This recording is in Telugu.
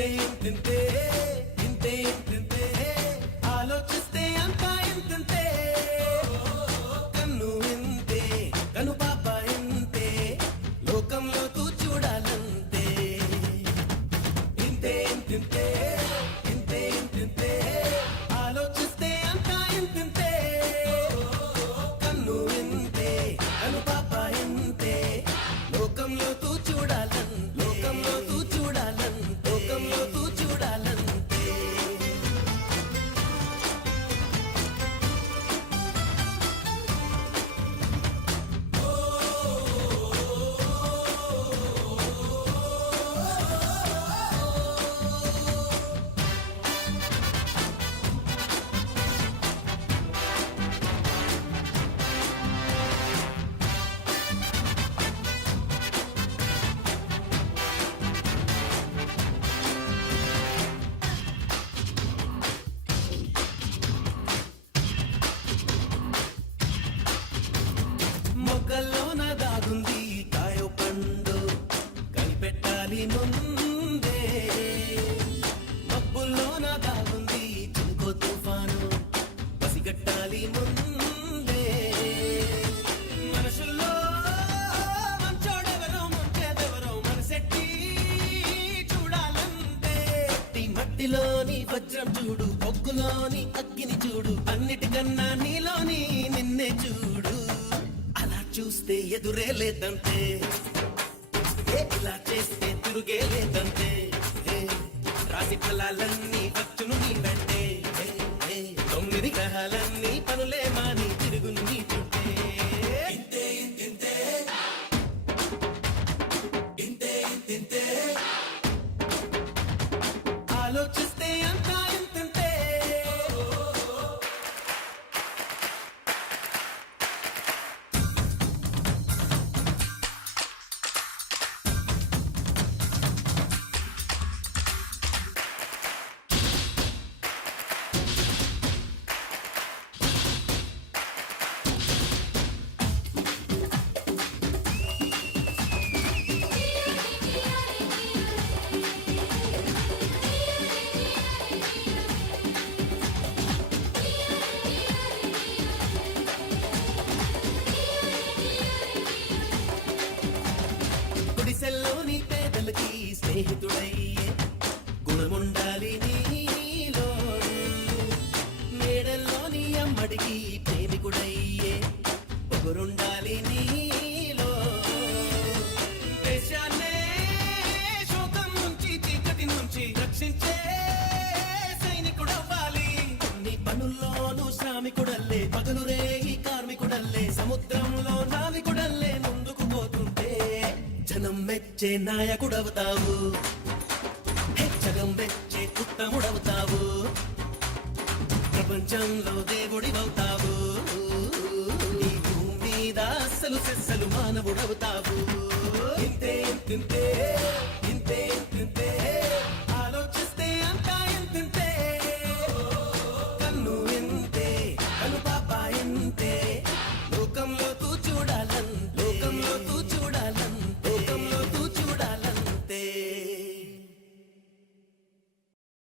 ఇంతే ఇంతే ఇంతే ఇంతే ఆలోచిస్తే అంతా ఇంతే కన్ను ఇంతే కను పాప ఇంతే లోకంలో తూ చూడాలంతే ఇంతే ఇంతే ఇంతే ఇంతే ఆలోచిస్తే అంతా ఇంతే కన్ను ఇంతే కను పాప ఇంతే లోకంలో తూ చూడాలంతే లోకంలో తూ చూడాలంతే లోకంలో తూ చూడాలంతే మొగ్గల్లోన దాగుంది కాయో పండు కనిపెట్టాలి ముందే మబ్బుల్లోన దాగుంది చుంకో తుఫాను పసిగట్టాలి ముందే మనసుల్లో మంచోడెవరో ముంచేదెవరో మనసెట్టి చూడాలంటే మట్టిలోని వజ్రం చూడు బొగ్గులోని అగ్గిని చూడు అన్నిటికన్నా నీలోని నిన్నే చూడు చూస్తే ఎదురే లేదంతే ఇలా చేస్తే తిరుగే లేదంతే రాశి ఫలాలన్నీ వచ్చును నీ వెంటే 9 గ్రహాలన్నీ పనులే మాని తిరుగు నీ చుట్టే ఇంతే ఇంతే ఇంతే ఇంతే ఆలోచిస్తే అంతా ఇంతే గుడిసెల్లోని పేదలకి స్నేహితుడయ్యే గుణముండాలి నీలో మేడల్లోని అమ్మడికి ప్రేమికుడయ్యే పొగరుండాలి నీలో దేశాన్నే శోకం నుంచి చీకటి నుంచి రక్షించే సైనికుడవ్వాలి నీ పనుల్లోనూ శ్రామికుడల్లే పగలు రేగి కార్మికుడల్లే సముద్రంలో నావికుడల్లే ముందుకు పోతుంటే జనం మెచ్చే నాయకుడవుతావు జగం మెచ్చే ఉత్తముడవుతావు ప్రపంచంలో దేవుడివవుతావు ఈ భూమి మీద అస్సలు సెస్సలు మానవుడవుతావు ఇంతే ఇంతే ఇంతే